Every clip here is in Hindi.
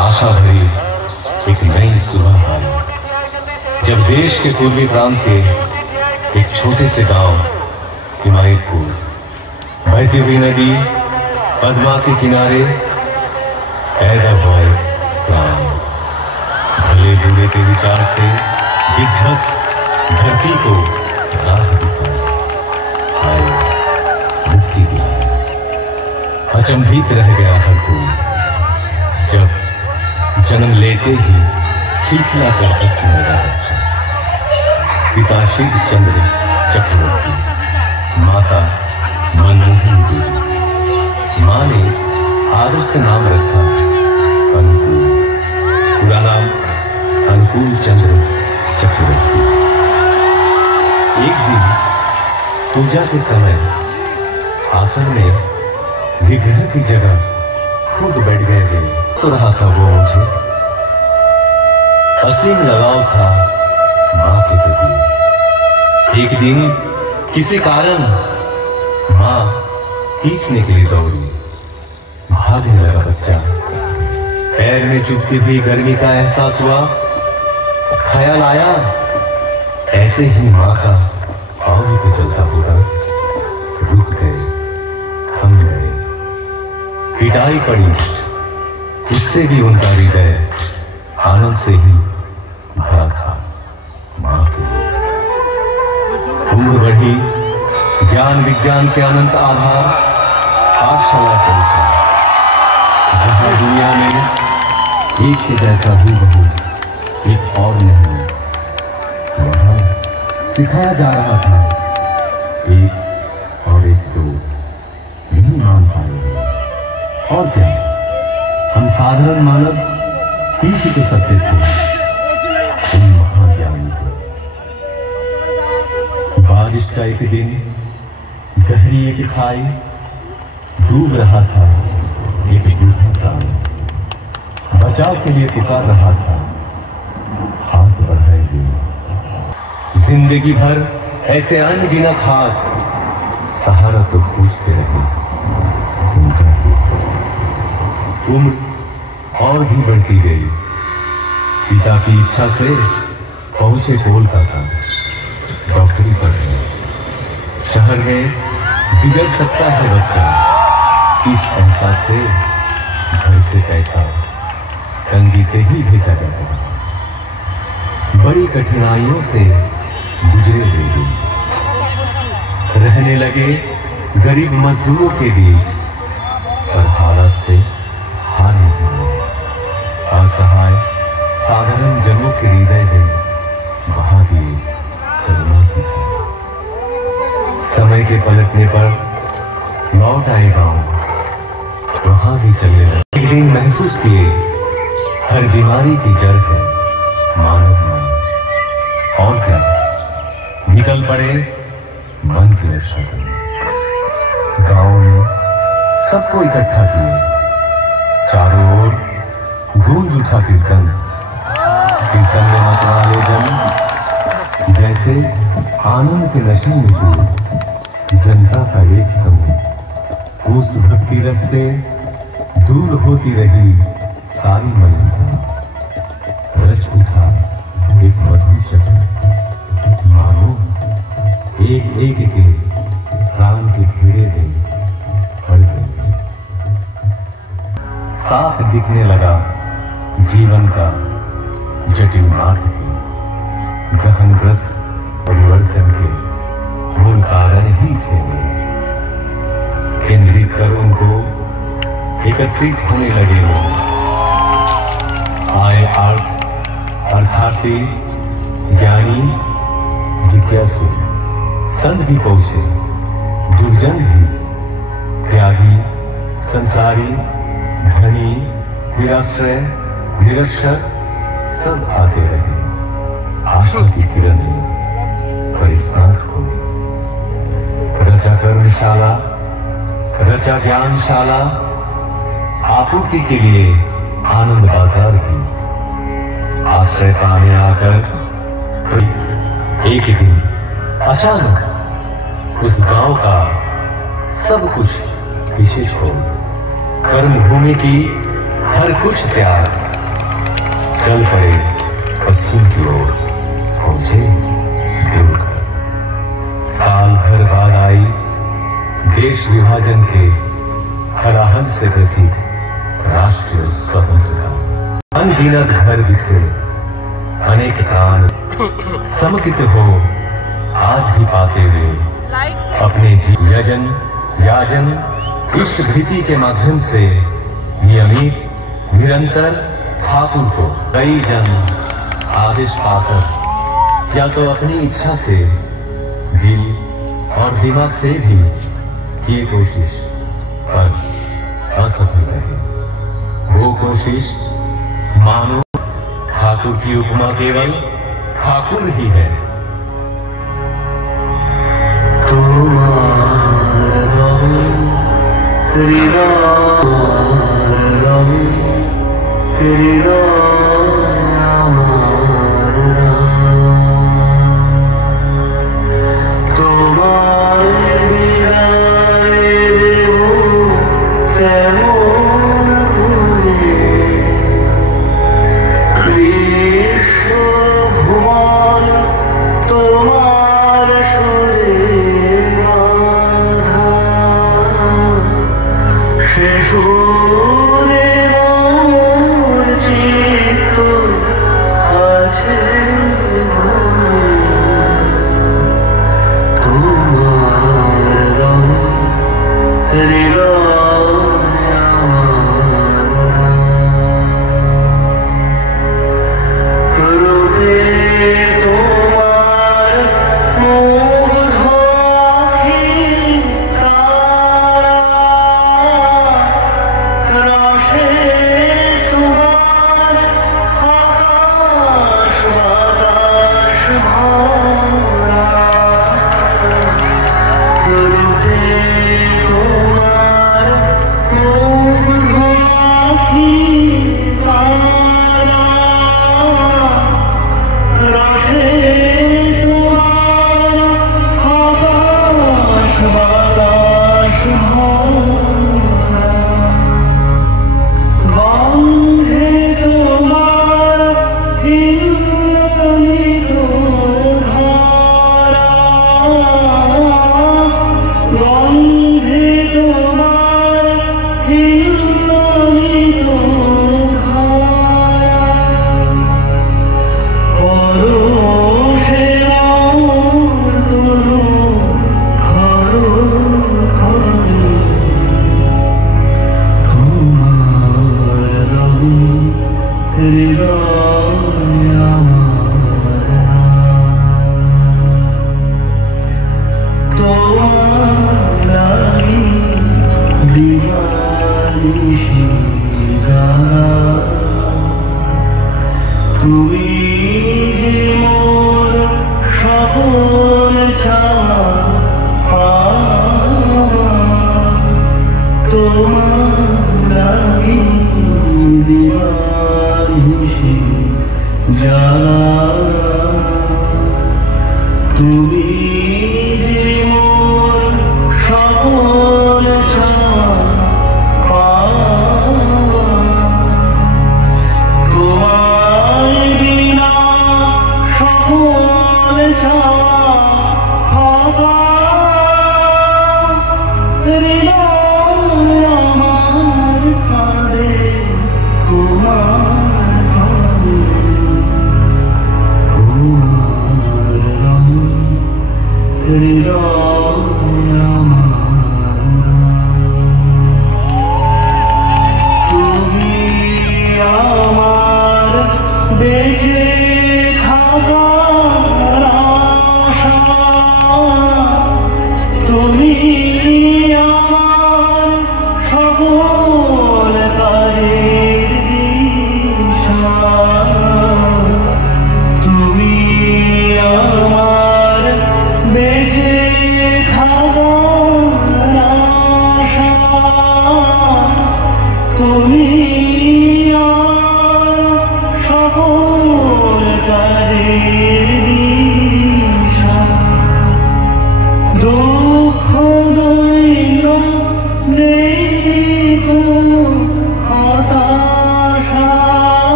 आशा भरी एक नई सुबह आई जब देश के पूर्वी प्रांत के एक छोटे से गांव हिमायतपुर बहती हुई नदी पद्मा के किनारे पैदा हुआ एक प्राण भले बुरे के विचार से विध्वस्त धरती को राह दिखाई मुक्ति दिलाई। अचंभित रह गया हर कोई जब जन्म लेते ही खिलखिला कर हंसने लगा बच्चा। पिता शिव चंद्र चक्रवर्ती, माता मनमोहन देवी। मां ने आदर से नाम रखा अनुकूल, पूरा नाम अनुकूल चंद्र चक्रवर्ती। एक दिन पूजा के समय आसन में विग्रह की जगह खुद बैठ गए तो रहा था वो मुझे असीम लगाव था मां के प्रति। एक दिन किसी कारण मां खींचने के लिए दौड़ी, भागने लगा बच्चा। पैर में चुभती हुई गर्मी का एहसास हुआ, ख्याल आया ऐसे ही मां का पाँव भी तो चलता होगा। रुक गए, थम गए, पिटाई पड़ी, उससे भी उनका हृदय आनंद से ही भरा था मां के लिए। उम्र बढ़ी, ज्ञान विज्ञान के अनंत आधार पाठशाला पहुंचा, जहां दुनिया में एक के जैसा भी बहु एक और नहीं, वहां सिखाया जा रहा था एक और एक दो नहीं मान पाएंगे। और क्या, हम साधारण मानव पीछे तो सकते थे उन महाज्ञानी को। बारिश का एक दिन, गहरी एक खाई, डूब रहा था एक बूढ़ा प्राण, बचाव के लिए पुकार रहा था हाथ बढ़ाए हुए। जिंदगी भर ऐसे अनगिनत हाथ सहारा तो पूछते रहे उनका। उम्र और भी बढ़ती गई, पिता की इच्छा से पहुंचे कोलकाता डॉक्टरी पढ़ने। शहर में बिगड़ सकता है बच्चा, इस एहसास से घर से पैसा तंगी से ही भेजा जाता है। बड़ी कठिनाइयों से गुजरे हुए दिन, रहने लगे गरीब मजदूरों के बीच, पर हालात से हार नहीं हुए। असहाय साधारण जनों के हृदय में बहा दिए करुणा की धारा। समय के पलटने पर लौट आए गांव, वहां भी चलने लगे। एक दिन महसूस किए हर बीमारी की जड़ है मानव मन। और क्या, निकल पड़े मन की रक्षा करने। गांव में सबको इकट्ठा किए, चारों ओर गूंज उठा कीर्तन। कीर्तन में मतवाले जन जैसे आनंद के नशे में डूब, जनता का एक समूह। उस भक्ति रस से दूर होती रही सारी मलिनता। रच उठा एक मधुर चक्र, मानो एक एक के प्राण के घेरे में भर गए। साफ दिखने लगा जीवन का जटिल नाटक, गहनग्रस्त परिवर्तन के मूल कारण ही थे वे। केंद्रित कर उनको एकत्रित होने लगे लोग। आए अर्थार्थी, ज्ञानी, जिज्ञासु, संत भी पहुंचे, दुर्जन भी, त्यागी, संसारी, धनी, निराश्रय, निरक्षर, सब आते रहे आशा की किरण में परिस्नात हुए। रचा कर्मशाला, रचा ज्ञानशाला, आपूर्ति के लिए आनंद बाजार की। आश्रय पाने आकर एक दिन अचानक उस गांव का सब कुछ पीछे छोड़ कर्म भूमि की हर कुछ त्याग चल पड़े पश्चिम की ओर, पहुंचे देवघर। साल भर बाद आई देश विभाजन के हलाहल से ग्रसित राष्ट्रीय स्वतंत्रता। अनगिनत घर बिखरे, अनेक प्राण समकित हो आज भी पाते हुए अपने यजन याजन इष्ट भीति के माध्यम से नियमित निरंतर ठाकुर को कई जन आदेश पाकर या तो अपनी इच्छा से दिल और दिमाग से भी किए कोशिश, पर असफल रहे। वो कोशिश मानो ठाकुर की उपमा केवल ठाकुर ही है।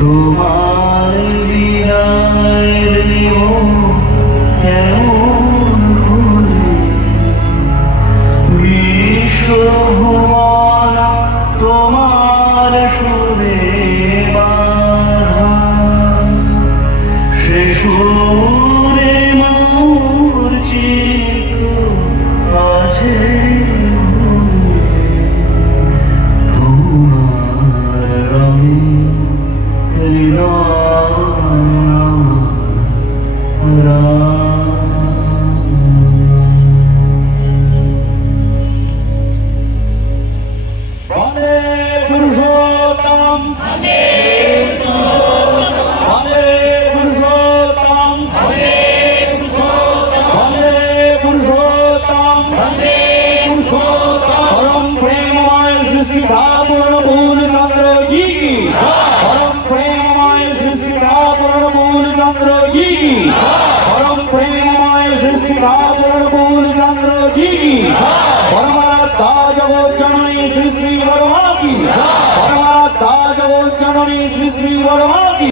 তোমার বিদায় দেব কেমন করে, বিশ্বভুবন তোমার সুরে বাঁধা, সে সুরে মোর চিত্ত আছে তোমার রঙে পুরুষোত্তম परम प्रेममय सृष्टि ठाकुर मूलचंद्र जी की, परम प्रेममय सृष्टि ठाकुर मूलचंद्र जी की, परम प्रेममय सृष्टि ठाकुर मूलचंद्र जी की, परमाराध्या जगज्जननी श्री श्री वर्मा की, परमाराध्या जगज्जननी श्री श्री वर्मा की।